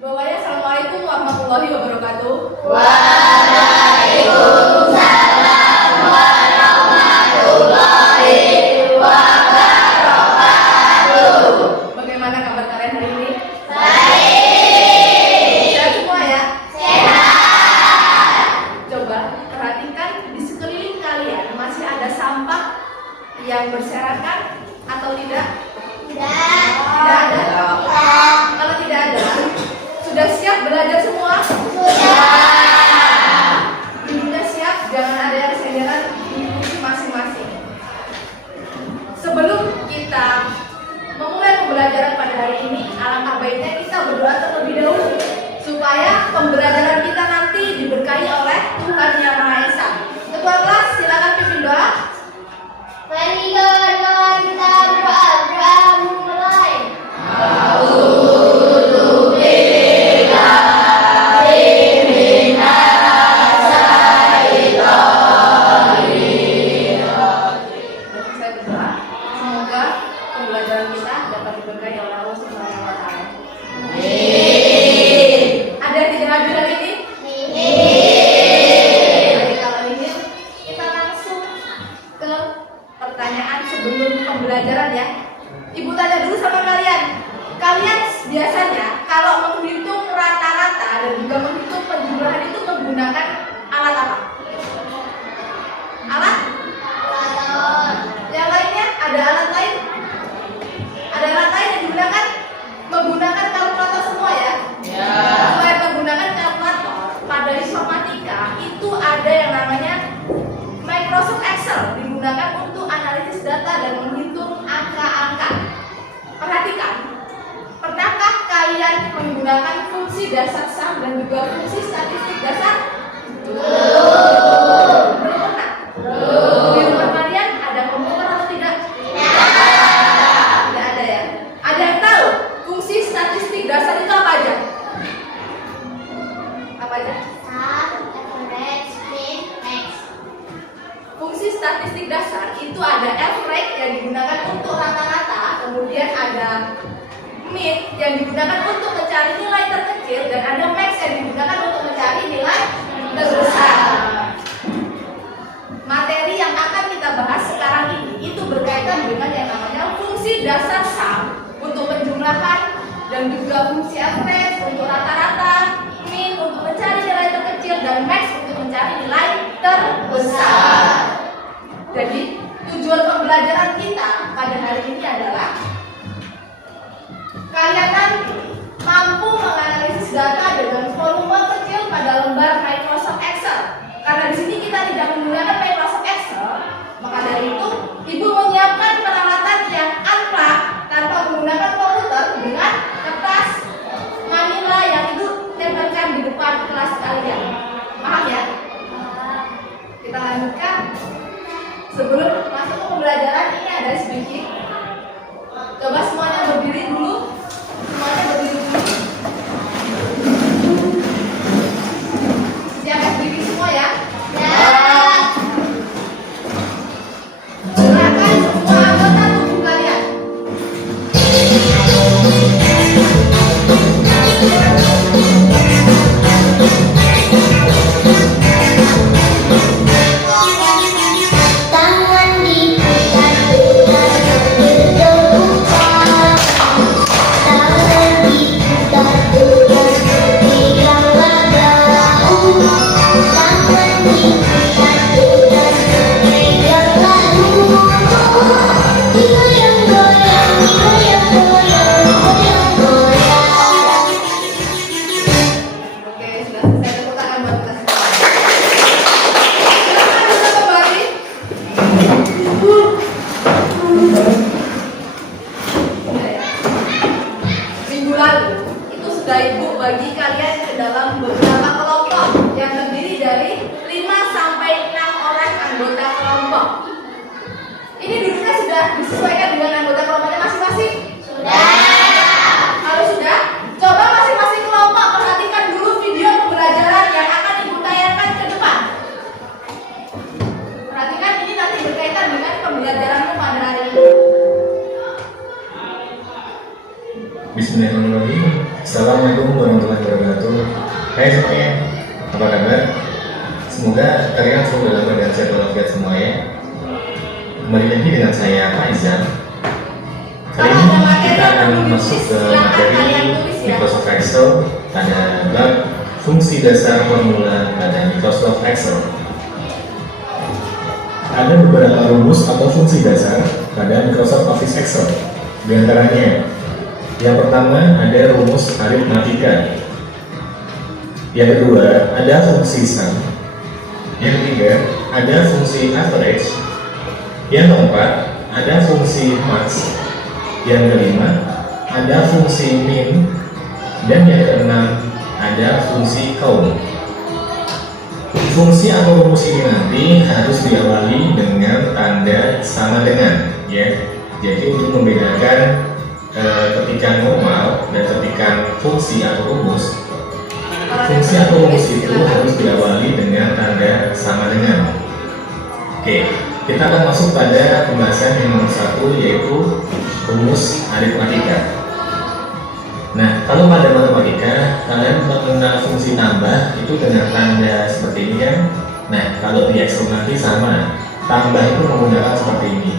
Bawahnya Assalamualaikum warahmatullahi wabarakatuh. Waalaikumsalam warahmatullahi wabarakatuh. Bagaimana kabar kalian hari ini? Baik. Sehat semua ya? Sehat. Coba perhatikan di sekeliling kalian masih ada sampah yang berserakan atau tidak? Tidak. Tidak ada? Kalau tidak ada, sudah siap belajar semua? Sudah. Ibunya siap, jangan ada yang senderan di masing-masing. Sebelum kita memulai pembelajaran pada hari ini, alangkah baiknya kita berdoa terlebih dahulu supaya pembelajaran kita nanti diberkahi oleh Tuhan Yang Maha Esa. Ketua kelas, silakan pimpin doa. Mari kawan-kawan kita berdoa mulai. Saya berdoa, semoga pembelajaran kita dapat diberkahi oleh Allah Subhanahu wa Ta'ala. Ada yang tidak hadir hari ini? Baik, kalau ini kita langsung ke pertanyaan sebelum pembelajaran ya. Ibu tanya dulu sama kalian. Kalian biasanya kalau menghitung rata-rata dan juga menghitung penjumlahan itu menggunakan alat apa? Alat? Yang lainnya ada alat lain? Ada alat lain yang digunakan? Menggunakan kalkulator semua ya? Selain menggunakan kalkulator, pada informatika itu ada yang namanya Microsoft Excel, digunakan untuk analisis data dan menghitung angka-angka. Perhatikan, pernahkah kalian menggunakan fungsi dasar sum dan juga fungsi statistik dasar? Belum pernah? Di rumah kalian ada komputer atau tidak? Tidak ada ya? Ada yang tahu fungsi statistik dasar itu apa aja? Apa aja? Fungsi statistik dasar itu ada average yang digunakan untuk rata-rata, kemudian ada mean yang digunakan untuk mencari nilai terkecil, dan ada max yang digunakan untuk mencari nilai terbesar. Materi yang akan kita bahas sekarang ini itu berkaitan dengan yang namanya fungsi dasar sum untuk penjumlahan, dan juga fungsi average untuk rata-rata, mean untuk mencari nilai terkecil, dan max untuk mencari nilai terbesar. Jadi tujuan pembelajaran kita pada hari ini adalah kalian nanti mampu menganalisis data dengan volume kecil pada lembar Microsoft Excel. Karena di sini kita tidak menggunakan Microsoft Excel, maka dari itu ibu menyiapkan peralatan yang unplug tanpa menggunakan komputer dengan kertas manila yang ibu tempelkan di depan kelas kalian. Paham ya? Kita lanjutkan. Sebelum masuk ke pembelajaran, ini ada speaking. Coba semuanya berdiri dulu. Semuanya berdiri dulu. Siapkan diri semua ya. Gerakan semua anggota tubuh kalian. Tangan diputar-putar sambil berputar. Tangan diputar-putar pegang lagu. Tangan diputar-putar pegang lagu. Goyang-goyang, goyang-goyang, goyang-goyang. Oke, sudah selesai. Tepuk tangan buat kita semua. Silakan bisa kembali. Sudah ya. Minggu lalu itu sudah ibu bagi kalian ke dalam beberapa kelompok yang terdiri dari 5 sampai 6 orang anggota kelompok. Ini duduknya sudah disesuaikan dengan anggota kelompoknya masing-masing? Kalau sudah, coba masing-masing kelompok perhatikan dulu video pembelajaran yang akan ibu tayangkan ke depan. Perhatikan, ini nanti berkaitan dengan pembelajaranmu pada hari ini. Bismillahirrahmanirrahim. Assalamualaikum warahmatullahi wabarakatuh. Hai semuanya, apa kabar? Semoga kalian selalu dalam keadaan sehat walafiat semua ya. Kembali lagi dengan saya Faizan. Kali ini kita akan masuk ke materi Microsoft Excel pada bab fungsi dasar formula pada Microsoft Excel. Ada beberapa rumus atau fungsi dasar pada Microsoft Office Excel. Di antaranya, yang pertama ada rumus aritmatika. Yang kedua ada fungsi sum. Yang ketiga ada fungsi average. Yang keempat ada fungsi max. Yang kelima ada fungsi min. Dan yang keenam ada fungsi count. Fungsi atau rumus ini nanti harus diawali dengan tanda sama dengan, ya. Jadi untuk membedakan ketika normal dan ketika fungsi atau rumus itu harus diawali dengan tanda sama dengan. Oke, kita akan masuk pada pembahasan yang nomor 1, yaitu rumus aritmatika. Nah, kalau pada matematika kalian mengenal fungsi tambah itu dengan tanda seperti ini kan. Nah, kalau di Excel nanti sama, tambah itu menggunakan seperti ini.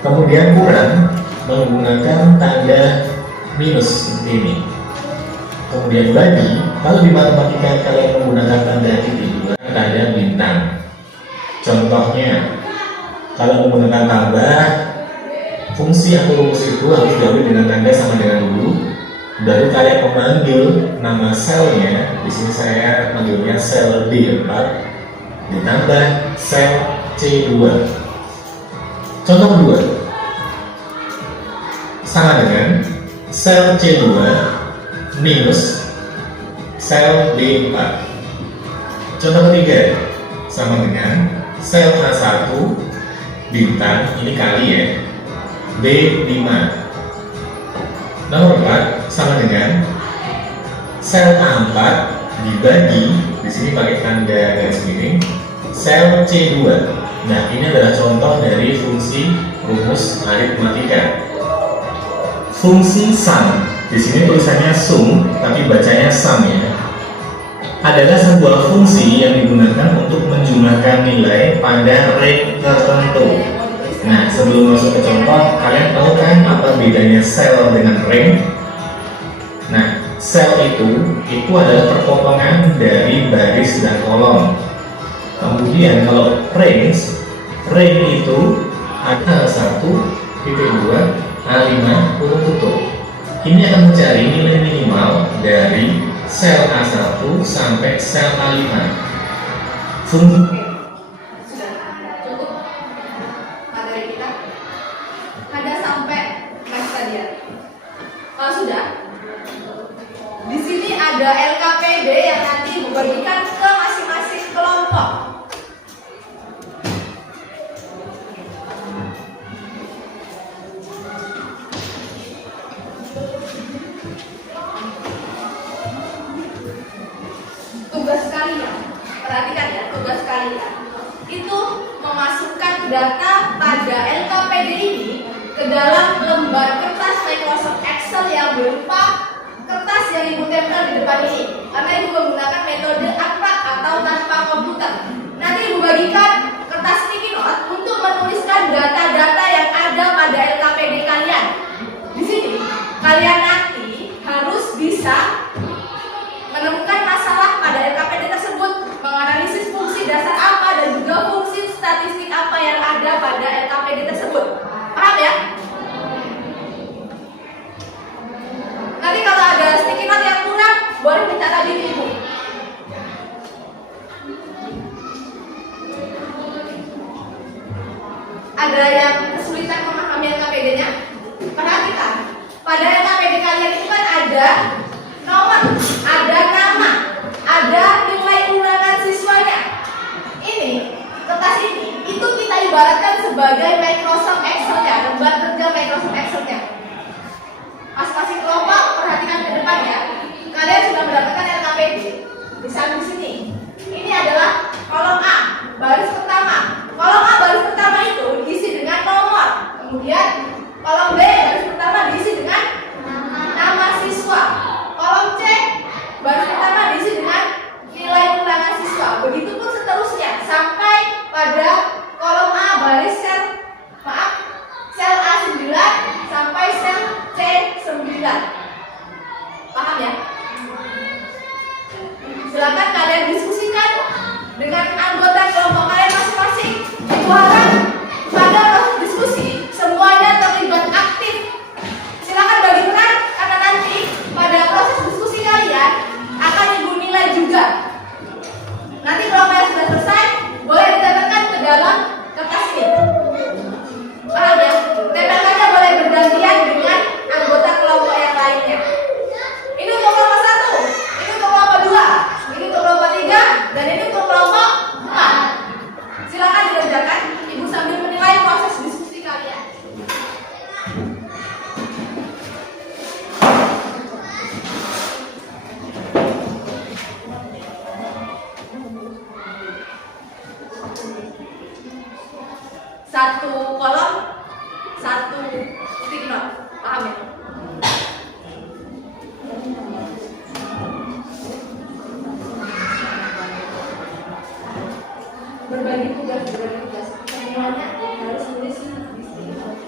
Kemudian kurang menggunakan tanda minus seperti ini. Kemudian bagi, kalau di matematika kalian menggunakan tanda titik dua, tanda bintang. Contohnya, kalau menggunakan tambah, fungsi atau rumus itu harus diawali dengan tanda sama dengan dulu. Baru kalian memanggil nama selnya. Di sini saya manggilnya sel D4 ditambah sel C2. Contoh kedua, sama dengan sel C2 minus sel D4. Contoh ketiga, sama dengan sel A1 bintang, ini kali ya, D5. Nomor 4 sama dengan sel A4 dibagi, di sini pakai tanda garis miring, sel C2. Nah, ini adalah contoh dari fungsi rumus aritmatika. Fungsi sum, di sini tulisannya sum, tapi bacanya sum ya, adalah sebuah fungsi yang digunakan untuk menjumlahkan nilai pada range tertentu. Nah, sebelum masuk ke contoh, kalian tahu kan apa bedanya sel dengan range? Nah, sel itu adalah perpotongan dari baris dan kolom. Kemudian kalau range itu ada A1, titik 2, A5, kurung tutup. Ini akan mencari nilai minimal dari sel A1 sampai sel A5. Fungsi ada LKPD yang nanti dibagikan ke masing-masing kelompok. Tugas kalian, perhatikan ya, tugas kalian itu memasukkan data pada LKPD ini ke dalam lembar kertas Microsoft Excel yang berupa kertas yang ibu tempel di depan ini, karena ibu menggunakan metode akrak atau tanpa komputer. Nanti ibu bagikan kertas sticky note untuk menuliskan data-data yang ada pada LKPD kalian. Di sini kalian nanti harus bisa menemukan masalah pada LKPD tersebut, menganalisis fungsi dasar apa dan juga fungsi statistik apa yang ada pada LKPD tersebut. Paham ya? Nanti kalau ada sticky note yang kurang, boleh minta lagi ke ibu. Ada yang kesulitan memahami LKPD-nya? Perhatikan, pada LKPD kalian itu kan ada nomor, ada nama, ada nilai ulangan siswanya. Ini, kertas ini, itu kita ibaratkan sebagai Microsoft Excel-nya, lembar kerja Microsoft Excel-nya. Masing-masing kelompok perhatikan ke depan ya. Kalian sudah mendapatkan LKPD. Di samping sini. Ini adalah kolom A, baris pertama. Kolom A baris pertama itu diisi dengan nomor. Kemudian kolom B baris pertama diisi dengan satu kolom, satu stick note. Paham ya? Berbagi tugas. Semuanya harus tulis di stick note.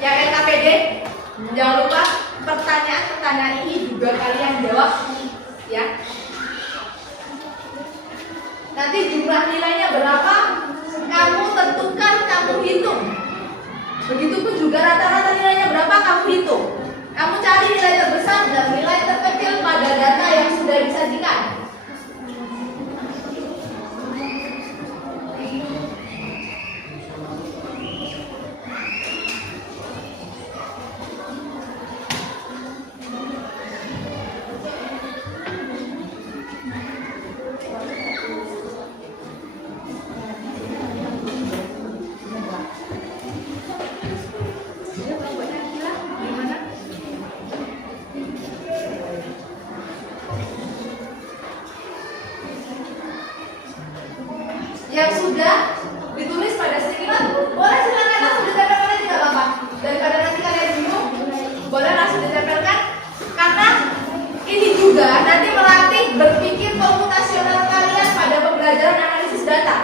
Yang LKPD, jangan lupa pertanyaan-pertanyaan ini juga kalian jawab ya. Nanti jumlah nilainya berapa, kamu tentukan, kamu hitung. Begitupun juga rata-rata nilainya berapa, kamu hitung. Kamu cari nilai terbesar dan nilai terkecil pada data yang sudah disajikan. Yang sudah ditulis pada sticky note, boleh silakan langsung ditempelkan, tidak apa-apa. Daripada nanti kalian bingung, boleh langsung ditempelkan. Karena ini juga nanti melatih berpikir komputasional kalian pada pembelajaran analisis data.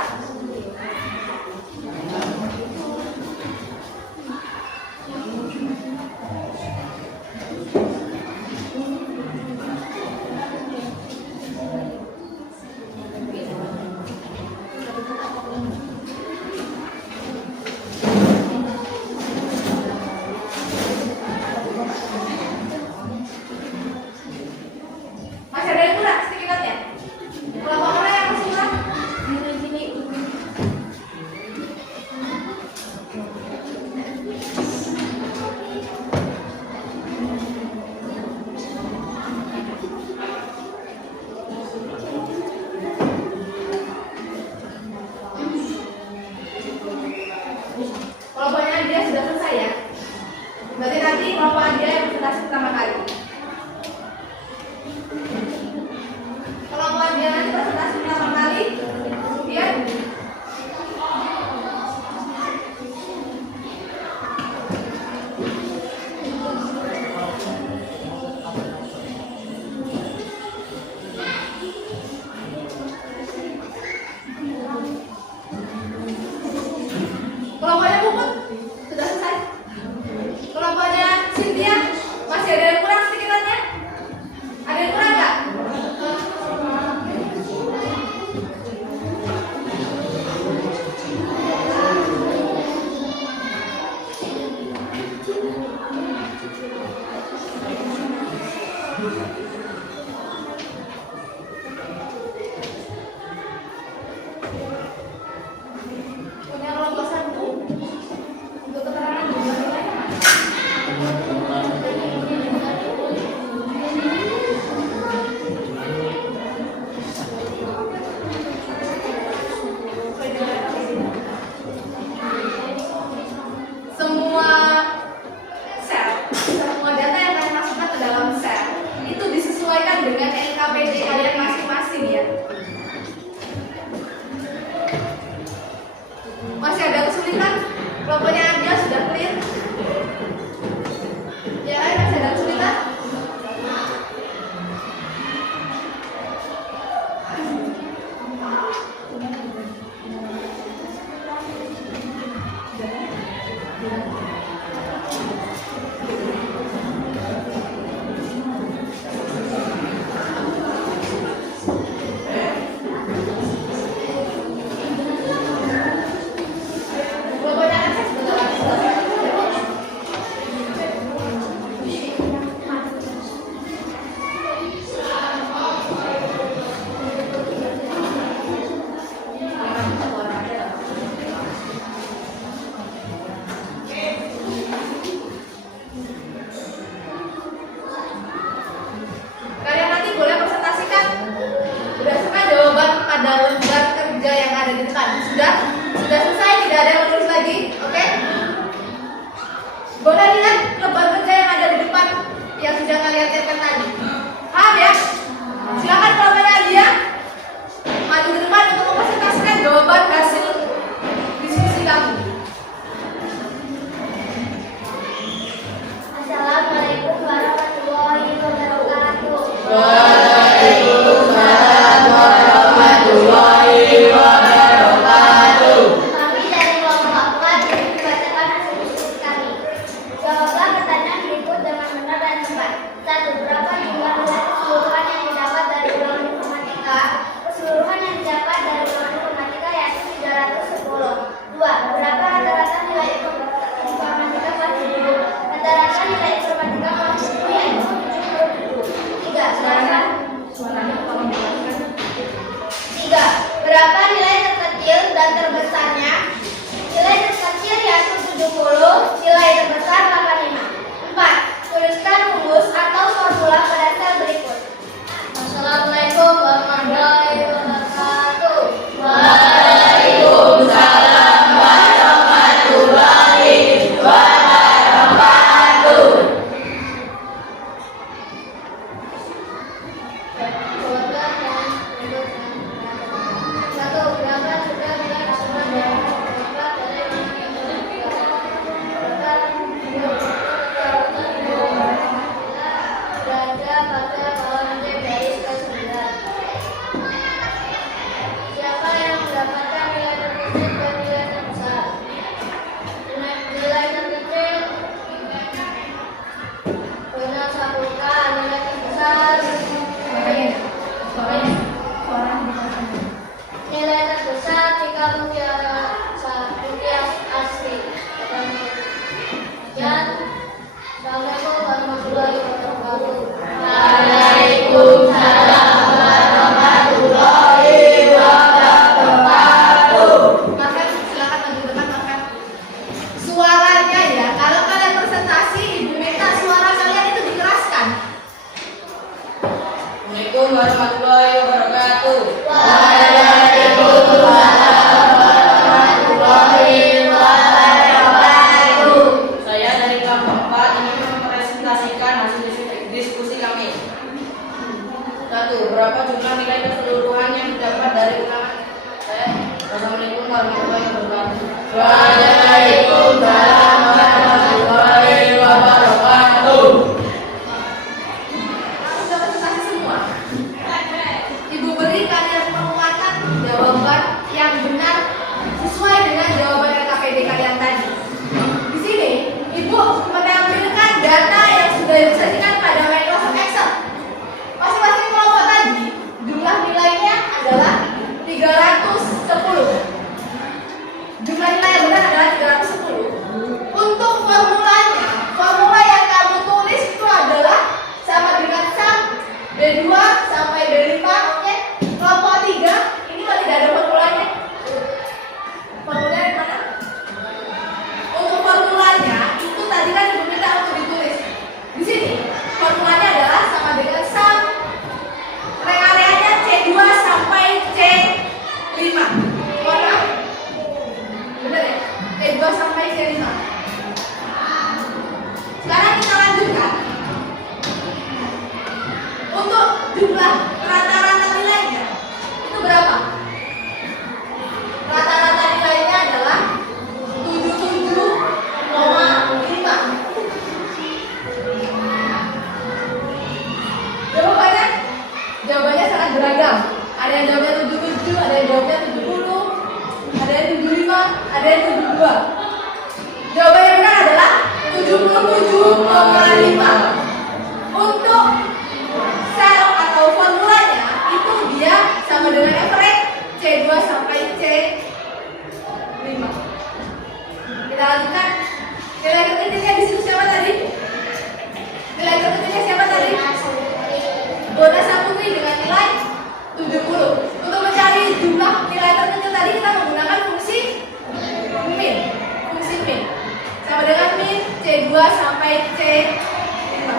cerpen tadi. Paham ya? Silakan kalau banyak dia maju ke depan untuk mempresentasikan jawaban hasil diskusi kami. Assalamualaikum warahmatullahi wabarakatuh. Waalaikumsalam warahmatullahi wabarakatuh. Kami dari kelompok 4 dibacakan hasil diskusi kami. Jawablah pertanyaan berikut dengan benar dan tepat. 1. Berapa jumlah nilai keseluruhan yang didapat dari ulangan informatika? Keseluruhan yang didapat dari ulangan informatika yaitu 310. 2. Berapa rata-rata nilai informatika kelas 7? Rata-rata nilai informatika kelas 7 yaitu 77. 3. Berapa nilai terkecil dan terbesarnya? Nilai terkecil yaitu 70, nilai terbesar 85. 4. Tuliskan rumus atau formula pada sel berikut. Assalamualaikum warahmatullahi wabarakatuh. Waalaikumsalam warahmatullahi wabarakatuh. Jawablah dan menentukan. 1. Berapa sudah nilai keseluruhan dari informatika dari ulangan informatika? Berada pada bawah D garis ke-9. Siapa yang mendapatkan nilai terkecil dan nilai terbesar? Nilai terkecil benar 1K, nilai terbesar nilai terbesar jika rupiah asli. Dan Assalamualaikum warahmatullahi wabarakatuh. Waalaikumsalam warahmatullahi wabarakatuh. Makan, silakan maju depan makan. Suaranya ya, kalau kalian presentasi, ibu minta suara kalian itu dikeraskan. Assalamualaikum warahmatullahi wabarakatuh. Waalaikumsalam warahmatullahi wabarakatuh. Saya dari kelompok 4 ingin mempresentasikan hasil diskusi kami. 1. Berapa jumlah nilai keseluruhan yang didapat dari ulangan? Assalamualaikum warahmatullahi wabarakatuh. Waalaikumsalam warahmatullahi wabarakatuh. Sudah presentasi semua. Ibu beri kalian penguatan jawaban yang benar sesuai dengan jawaban LKPD kalian tadi. Di sini, Ibu menampilkan data yang sudah disajikan pada Microsoft Excel. Masing-masing kelompok tadi, jumlah nilainya adalah 310. Jumlah nilai yang benar adalah 310. Untuk formulanya, formula yang kamu tulis itu adalah sama dengan sum B2 sampai B5. Oke, kelompok 3 ini masih tidak ada formulanya. Formulanya di mana? Untuk formulanya itu tadi kan Ibu minta untuk ditulis. Di sini formulanya adalah sama dengan sum areanya C2 sampai C5. Mana? Benar ya? C2 sampai C5. Sekarang kita lanjutkan. Untuk jumlah rata-rata nilainya itu berapa? Rata-rata nilainya adalah 77,5. Jawabannya sangat beragam. Ada yang jawabnya 77, ada yang jawabnya 70, ada yang 75, ada yang 72. Jawaban yang benar adalah 77,5. Untuk sel atau formulanya itu dia sama dengan average C2 sampai C5. Kita lanjutkan. Nilai terkecilnya di situ siapa tadi? Nilai terkecilnya siapa tadi? Bona Saputri dengan nilai 70. Untuk mencari jumlah nilai terkecil tadi kita menggunakan fungsi min. Fungsi min sama dengan min C2 sampai C5.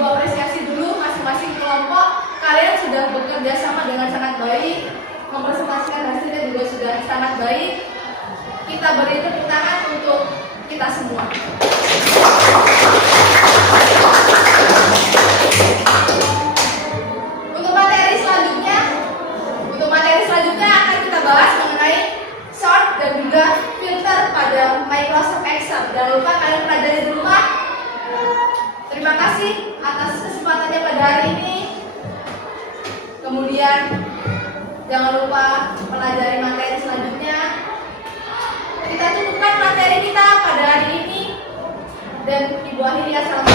Ibu apresiasi dulu masing-masing kelompok. Kalian sudah bekerja sama dengan sangat baik, mempresentasikan hasilnya juga sudah sangat baik. Kita beri tepuk tangan untuk kita semua. Untuk materi selanjutnya akan kita bahas mengenai sort dan juga filter pada Microsoft Excel. Jangan lupa kalian pelajari di rumah. Terima kasih atas kesempatannya pada hari ini. Kemudian jangan lupa pelajari materi selanjutnya. Kita cukupkan materi kita pada hari ini dan Ibu akhiri. Assalamualaikum.